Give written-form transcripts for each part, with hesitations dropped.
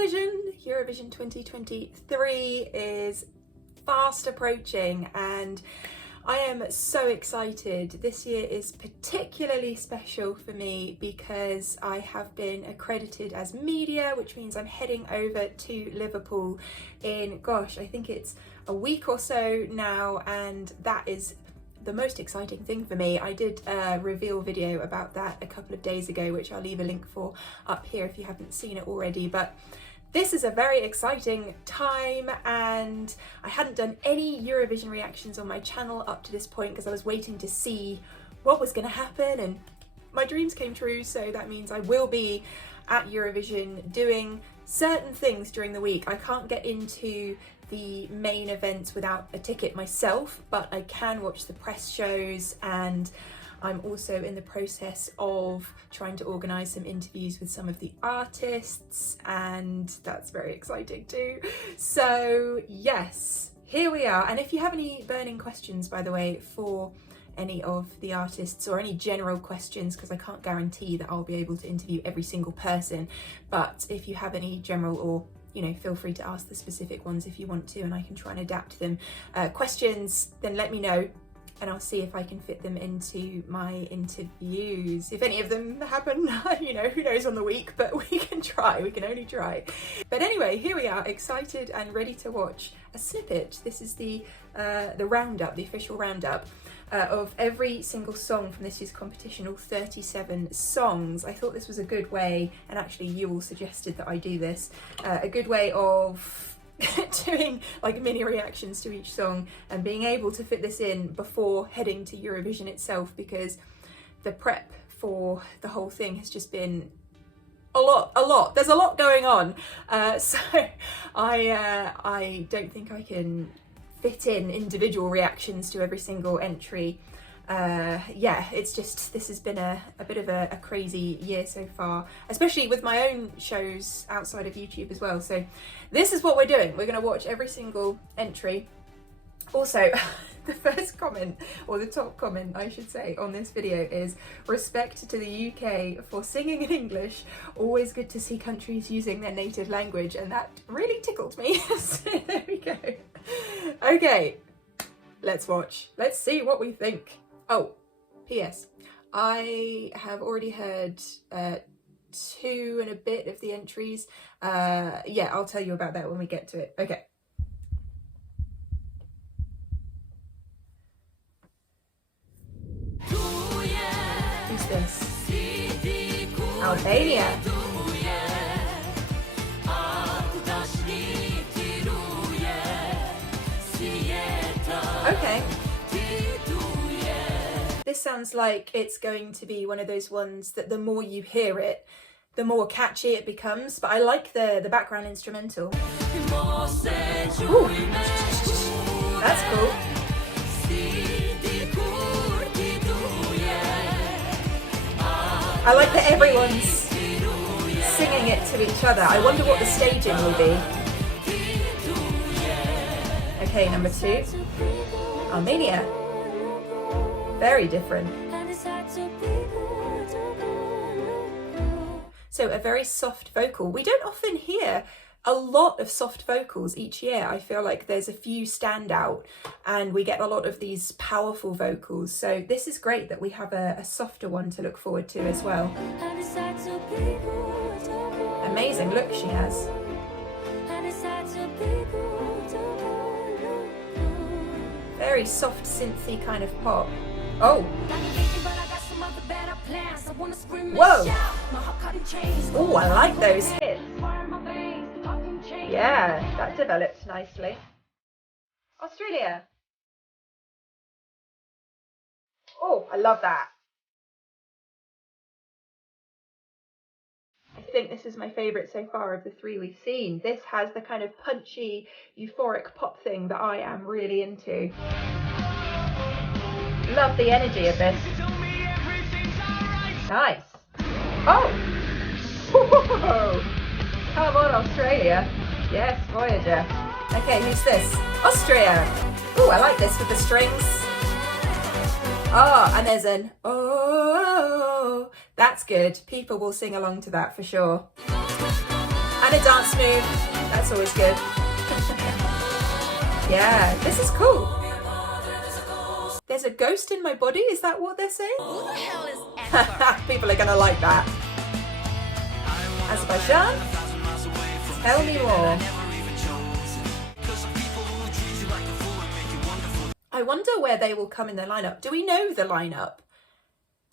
Eurovision 2023 is fast approaching and I am so excited. This year is particularly special for me because I have been accredited as media, which means I'm heading over to Liverpool in, gosh, I think it's a week or so now, and that is the most exciting thing for me. I did a reveal video about that a couple of days ago, which I'll leave a link for up here if you haven't seen it already, but this is a very exciting time and I hadn't done any Eurovision reactions on my channel up to this point because I was waiting to see what was going to happen, and my dreams came true, so that means I will be at Eurovision doing certain things during the week. I can't get into the main events without a ticket myself, but I can watch the press shows, and I'm also in the process of trying to organise some interviews with some of the artists, and that's very exciting too. So yes, here we are. And if you have any burning questions, by the way, for any of the artists or any general questions, because I can't guarantee that I'll be able to interview every single person, but if you have any general, or you know, feel free to ask the specific ones if you want to, and I can try and adapt them. Questions, then let me know and I'll see if I can fit them into my interviews. If any of them happen, you know, who knows on the week, but we can try, we can only try. But anyway, here we are, excited and ready to watch a snippet. This is the roundup, the official roundup of every single song from this year's competition, all 37 songs. I thought this was a good way, and actually you all suggested that I do this, a good way of doing like mini reactions to each song and being able to fit this in before heading to Eurovision itself, because the prep for the whole thing has just been a lot. There's a lot going on, so I don't think I can fit in individual reactions to every single entry. Yeah, it's just, this has been a bit of a crazy year so far, especially with my own shows outside of YouTube as well. So this is what we're doing. We're going to watch every single entry. Also, the first comment, or the top comment I should say, on this video is respect to the UK for singing in English. Always good to see countries using their native language, and that really tickled me. So there we go. Okay, let's watch. Let's see what we think. Oh, P.S. I have already heard 2 and a bit of the entries. Yeah, I'll tell you about that when we get to it. Okay. Who's this? Albania. Okay. This sounds like it's going to be one of those ones that the more you hear it, the more catchy it becomes, but I like the background instrumental. Ooh. That's cool. I like that everyone's singing it to each other. I wonder what the staging will be. Okay, number 2. Armenia. Very different. So a very soft vocal. We don't often hear a lot of soft vocals each year. I feel like there's a few stand out and we get a lot of these powerful vocals. So this is great that we have a softer one to look forward to as well. Amazing look she has. Very soft synthy kind of pop. Oh. Whoa. Oh, I like those hits. Yeah, that developed nicely. Australia. Oh, I love that. I think this is my favourite so far of the 3 we've seen. This has the kind of punchy, euphoric pop thing that I am really into. Love the energy of this. Nice. Oh! Whoa. Come on, Australia. Yes, Voyager. Okay, who's this? Austria. Oh, I like this with the strings. Oh, and there's an oh. That's good. People will sing along to that for sure. And a dance move. That's always good. Yeah, this is cool. There's a ghost in my body, is that what they're saying? Who the hell is Edgar? People are gonna like that. Azerbaijan? Tell me more. I wonder where they will come in the lineup. Do we know the lineup?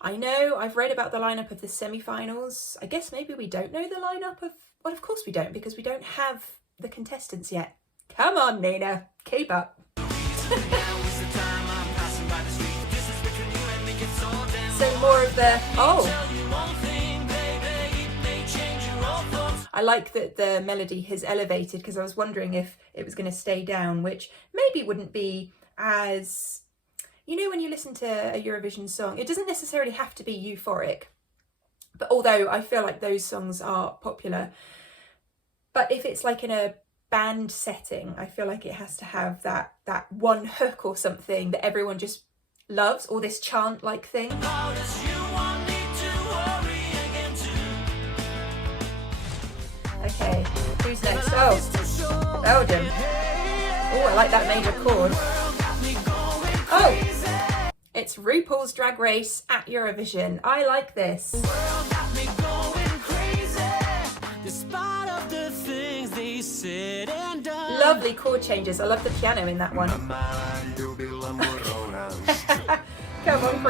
I know I've read about the lineup of the semi-finals. I guess maybe we don't know the lineup of... Well, of course we don't, because we don't have the contestants yet. Come on, Nina, keep up. So more of the... Oh! I like that the melody has elevated, because I was wondering if it was going to stay down, which maybe wouldn't be as... You know, when you listen to a Eurovision song, it doesn't necessarily have to be euphoric. But although I feel like those songs are popular, but if it's like in a band setting, I feel like it has to have that one hook or something that everyone just loves, or this chant like thing. Okay, who's next? Oh, Belgium. Oh, I like that major chord. Oh, it's RuPaul's Drag Race at Eurovision. I like this. Lovely chord changes. I love the piano in that one. Come on,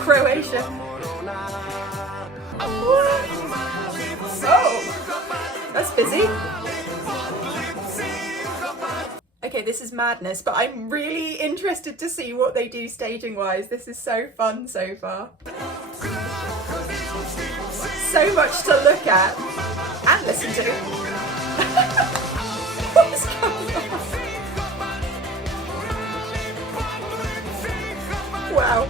Croatia. Oh, that's busy. Okay, this is madness, but I'm really interested to see what they do staging-wise. This is so fun so far. So much to look at and listen to. What's going on? Wow.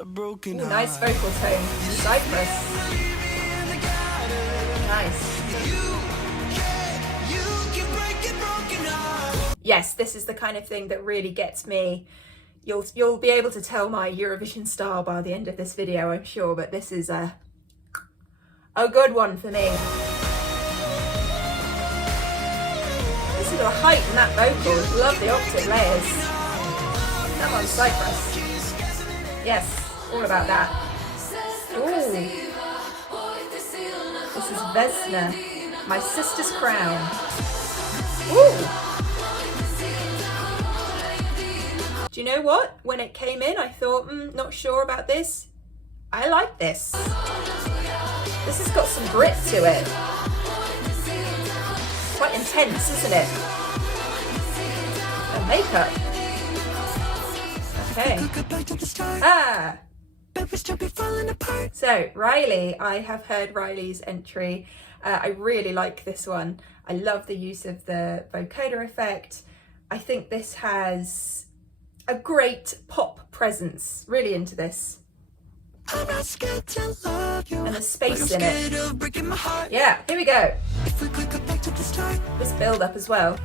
Ooh, nice vocal tone. Cyprus. Nice. Yes, this is the kind of thing that really gets me. You'll be able to tell my Eurovision style by the end of this video, I'm sure, but this is a good one for me. This is the height in that vocal. Love the octave layers. Come on, Cyprus. Yes, all about that. Ooh. This is Vesna, My Sister's Crown. Ooh. Do you know what? When it came in, I thought, not sure about this. I like this. This has got some grit to it. Quite intense, isn't it? And makeup. Okay. Ah! So, Reiley. I have heard Reiley's entry. I really like this one. I love the use of the vocoder effect. I think this has a great pop presence. Really into this. And the space in it. Yeah, here we go. This build up as well.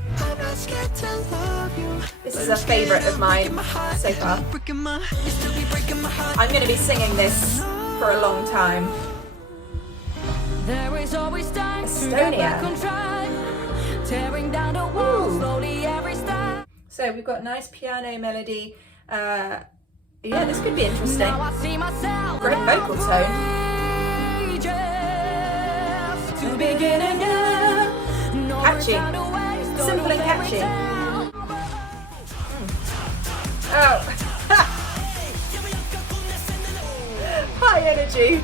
This is a favourite of mine so far. I'm going to be singing this for a long time. Estonia. Ooh. So we've got nice piano melody. Yeah, this could be interesting. Great vocal tone. Catchy. Simple and catchy. Oh. High energy.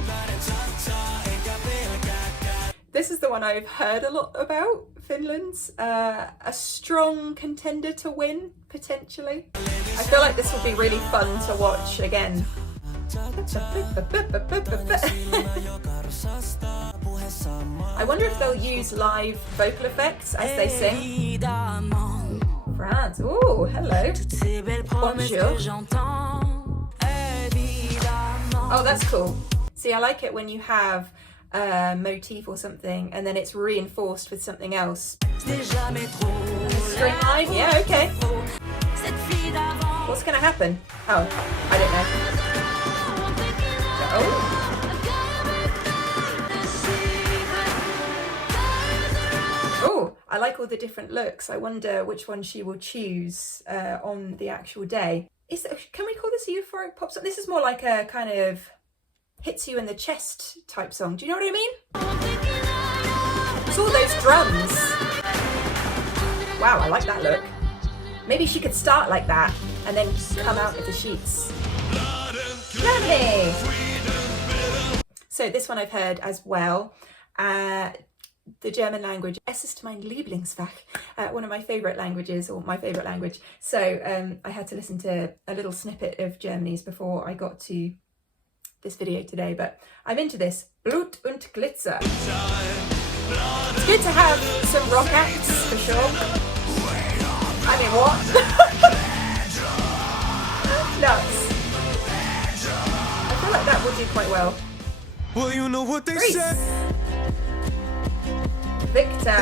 This is the one I've heard a lot about, Finland's. A strong contender to win, potentially. I feel like this will be really fun to watch again. I wonder if they'll use live vocal effects as they sing. France. Ooh, hello. Bonjour. Oh, that's cool. See, I like it when you have a motif or something and then it's reinforced with something else. String line? Yeah, okay. What's going to happen? Oh, I don't know. Oh. I like all the different looks. I wonder which one she will choose on the actual day. Can we call this a euphoric pop song? This is more like a kind of hits you in the chest type song. Do you know what I mean? It's all those drums. Wow, I like that look. Maybe she could start like that and then come out of the sheets. Germany! So this one I've heard as well. The German language. Es ist mein Lieblingsfach. One of my favourite languages, or my favourite language. So I had to listen to a little snippet of Germany's before I got to this video today, but I'm into this. Blut und Glitzer. It's good to have some rock acts for sure. I mean, what? Nuts. I feel like that will do quite well. Well, you know what they Greece. say. Victor.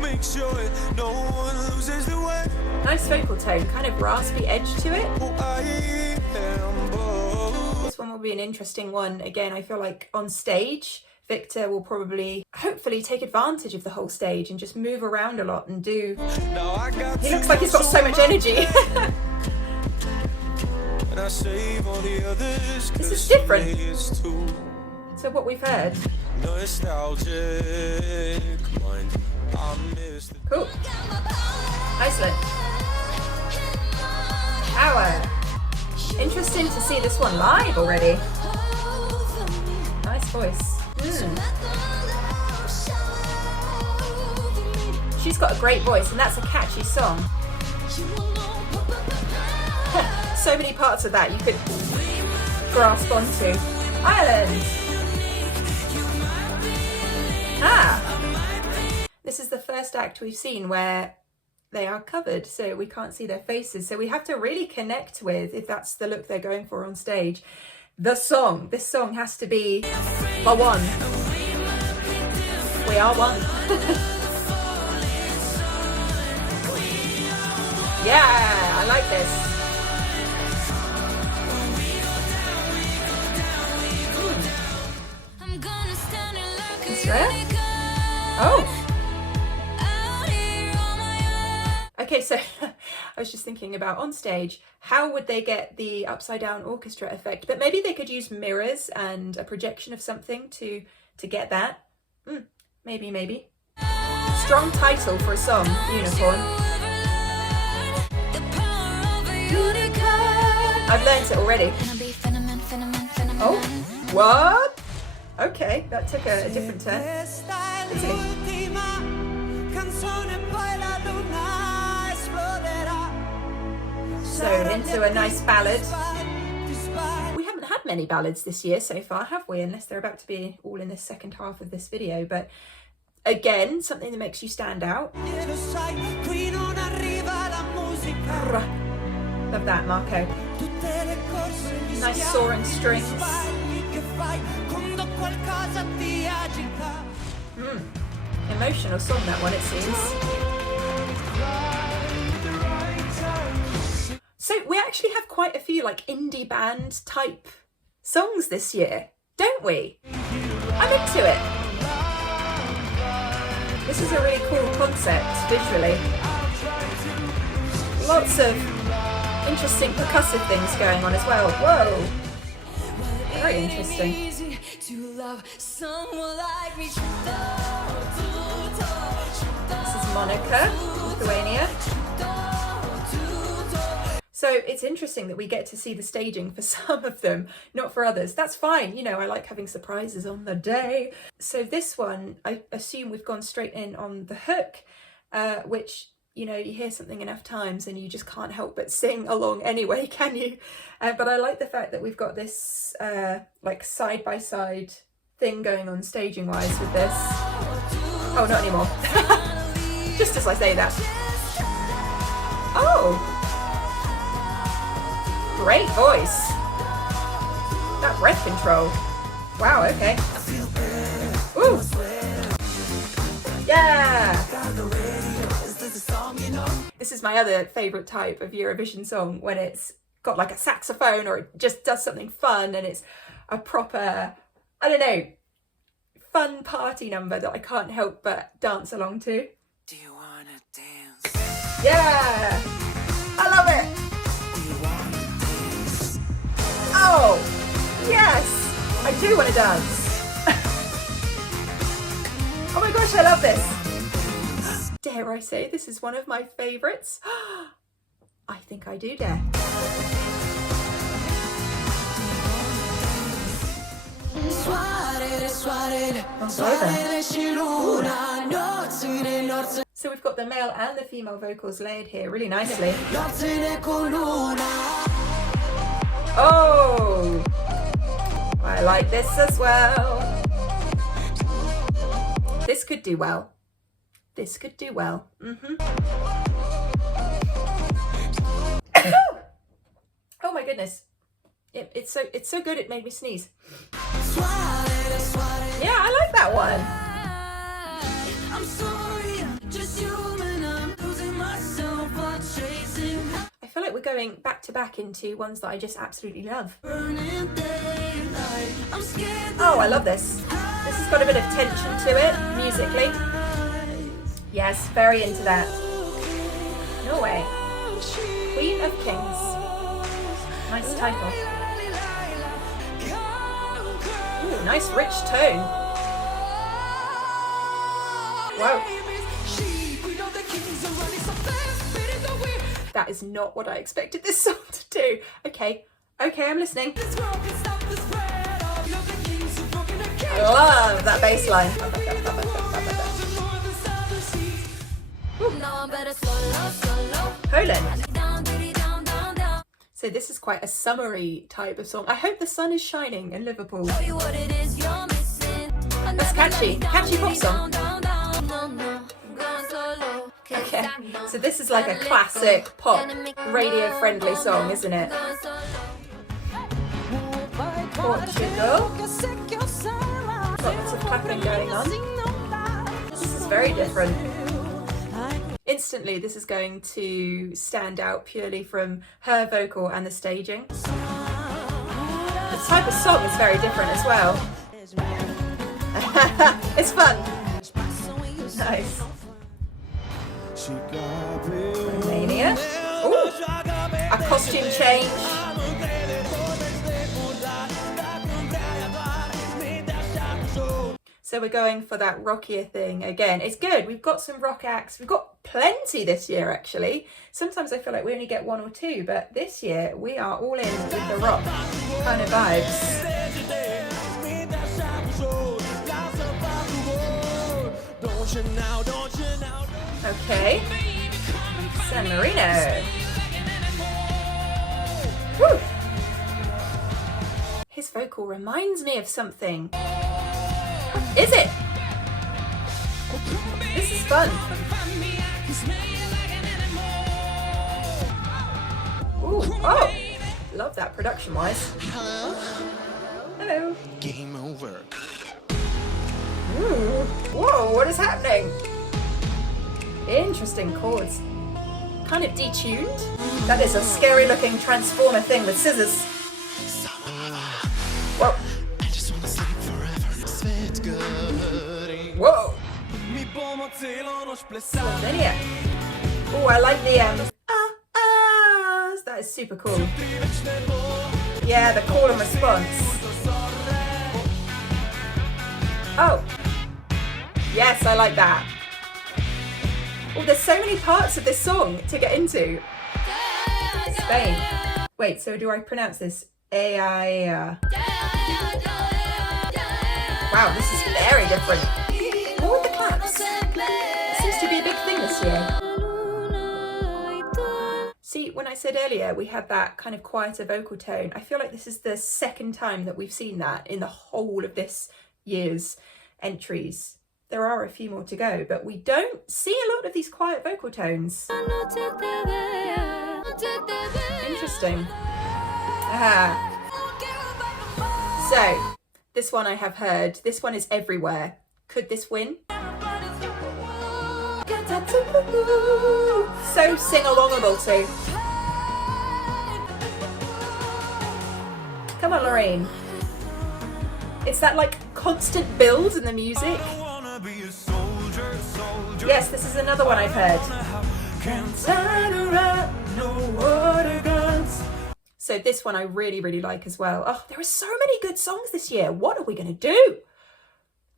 Make sure no one loses the way. Nice vocal tone, kind of raspy edge to it. This one will be an interesting one. Again, I feel like on stage, Victor will probably, hopefully, take advantage of the whole stage and just move around a lot and do... He looks like he's got so much energy. This is different to what we've heard. Cool. Iceland. Power. Interesting to see this one live already. Nice voice. She's got a great voice, and that's a catchy song. So many parts of that you could grasp onto. Ireland. This is the first act we've seen where they are covered, so we can't see their faces. So we have to really connect with, if that's the look they're going for on stage, the song. This song has to be the one. We are one. Yeah, I like this. Israel? Oh. Okay, so I was just thinking about on stage, how would they get the upside down orchestra effect? But maybe they could use mirrors and a projection of something to get that. Maybe. Strong title for a song, Unicorn. I've learnt it already. Oh, what? Okay, that took a different turn. So into a nice ballad. We haven't had many ballads this year so far, have we? Unless they're about to be all in the second half of this video. But again, something that makes you stand out. Love that, Marco. Nice soaring strings. Emotional song, that one, it seems. So we actually have quite a few like indie band type songs this year, don't we? I'm into it. This is a really cool concept visually. Lots of interesting percussive things going on as well. Whoa! Very interesting. This is Monica, Lithuania. So it's interesting that we get to see the staging for some of them, not for others. That's fine, you know, I like having surprises on the day. So this one, I assume we've gone straight in on the hook, which, you know, you hear something enough times and you just can't help but sing along anyway, can you? But I like the fact that we've got this like side-by-side thing going on staging-wise with this. Oh, not anymore. Just as I say that. Oh! Great voice. That breath control. Wow, okay. Ooh. Yeah! This is my other favourite type of Eurovision song, when it's got like a saxophone or it just does something fun and it's a proper, I don't know, fun party number that I can't help but dance along to. Do you wanna dance? Yeah! I love it! Oh! Yes! I do want to dance! Oh my gosh, I love this! Dare I say this is one of my favourites? I think I do dare. So we've got the male and the female vocals layered here really nicely. Oh! I like this as well. This could do well. This could do well. Oh my goodness. It's so good it made me sneeze. Yeah, I like that one. I'm sorry, just human. I'm losing myself while chasing. I feel like we're going back to back into ones that I just absolutely love. Oh, I love this. This has got a bit of tension to it, musically. Yes, very into that. Norway. Queen of Kings. Nice title. Ooh, nice rich tone. Wow. That is not what I expected this song to do. Okay, I'm listening. I love that bass line. Poland. So this is quite a summery type of song. I hope the sun is shining in Liverpool. That's catchy. Catchy pop song. Okay, so this is like a classic pop, radio-friendly song, isn't it? Portugal. Lots of clapping going on. This is very different. Instantly, this is going to stand out purely from her vocal and the staging. The type of song is very different as well. It's fun. Nice. Romania. Ooh, a costume change. So we're going for that rockier thing again. It's good. We've got some rock acts. We've got plenty this year, actually. Sometimes I feel like we only get one or two, but this year we are all in with the rock kind of vibes. Okay. San Marino. Woo. His vocal reminds me of something. Is it? This is fun. Ooh, oh, love that production-wise. Hello. Game over. Ooh, whoa, what is happening? Interesting chords. Kind of detuned. That is a scary-looking transformer thing with scissors. Whoa. Whoa! Slovenia. Oh, I like the that is super cool. Yeah, the call and response. Oh, yes, I like that. Oh, there's so many parts of this song to get into. Spain. Wait, so do I pronounce this? Wow, this is very different. What with the claps? It seems to be a big thing this year. See, when I said earlier we had that kind of quieter vocal tone, I feel like this is the second time that we've seen that in the whole of this year's entries. There are a few more to go, but we don't see a lot of these quiet vocal tones. Interesting. So, this one I have heard. This one is everywhere. Could this win? So sing-alongable too. Come on, Lorraine. It's that like constant build in the music. I wanna be a soldier, soldier. Yes, this is another one I've heard. So this one I really, really like as well. Oh, there are so many good songs this year. What are we going to do?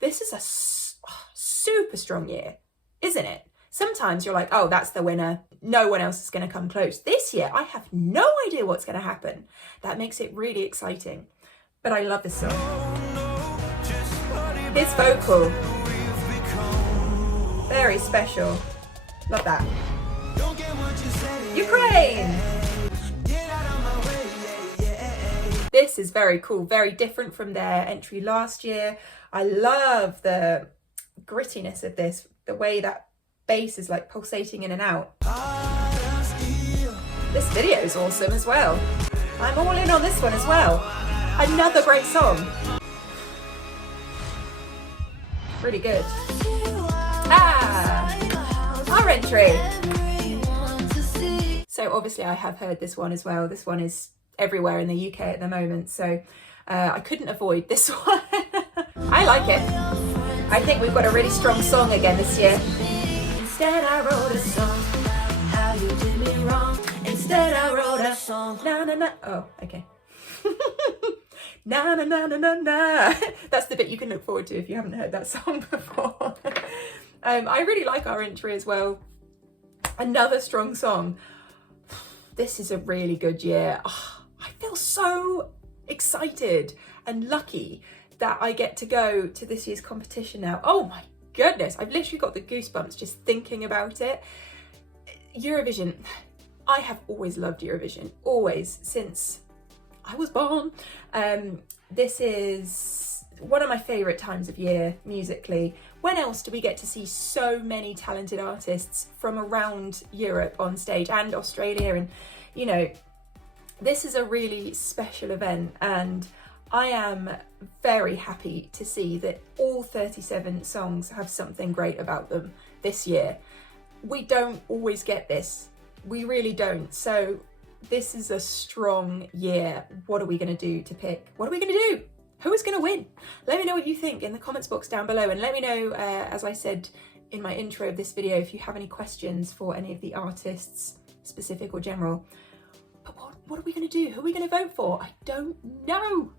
This is a super strong year, isn't it? Sometimes you're like, oh, that's the winner. No one else is going to come close. This year, I have no idea what's going to happen. That makes it really exciting. But I love this song. His vocal. Very special. Love that. Ukraine! This is very cool, very different from their entry last year. I love the grittiness of this, the way that bass is like pulsating in and out. This video is awesome as well. I'm all in on this one as well. Another great song. Really good. Our entry. So obviously I have heard this one as well. This one is everywhere in the UK at the moment, so I couldn't avoid this one. I like it. I think we've got a really strong song again this year. Instead I wrote a song, how you did me wrong. Instead I wrote a song, na na na. Oh, okay. Na na na na na na. That's the bit you can look forward to if you haven't heard that song before. I really like our entry as well. Another strong song. This is a really good year. Oh, I feel so excited and lucky that I get to go to this year's competition now. Oh my goodness, I've literally got the goosebumps just thinking about it. Eurovision. I have always loved Eurovision, always, since I was born. This is one of my favourite times of year musically. When else do we get to see so many talented artists from around Europe on stage, and Australia? And you know, this is a really special event, and I am very happy to see that all 37 songs have something great about them this year. We don't always get this, we really don't. So this is a strong year. What are we going to do to pick? What are we going to do? Who is going to win? Let me know what you think in the comments box down below, and let me know, as I said in my intro of this video, if you have any questions for any of the artists, specific or general. But what are we going to do? Who are we going to vote for? I don't know.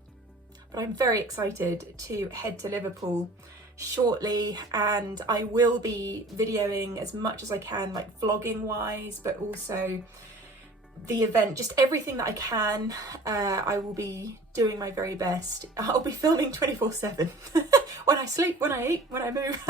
But I'm very excited to head to Liverpool shortly, and I will be videoing as much as I can, like vlogging wise, but also the event, just everything that I can. I will be doing my very best. I'll be filming 24/7 when I sleep, when I eat, when I move.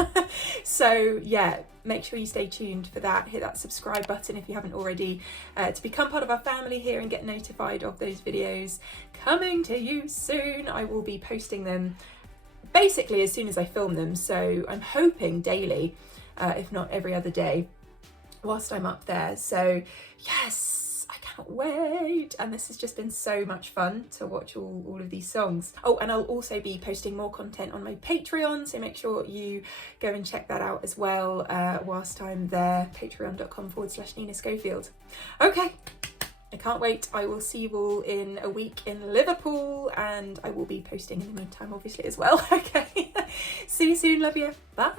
So yeah, make sure you stay tuned for that. Hit that subscribe button if you haven't already, to become part of our family here and get notified of those videos coming to you soon. I will be posting them basically as soon as I film them, so I'm hoping daily, if not every other day, whilst I'm up there. So yes, I can't wait, and this has just been so much fun to watch all of these songs. Oh, and I'll also be posting more content on my Patreon, so make sure you go and check that out as well whilst I'm there. Patreon.com/Nina Schofield. Okay, I can't wait. I will see you all in a week in Liverpool, and I will be posting in the meantime obviously as well. Okay, see you soon, love you, bye.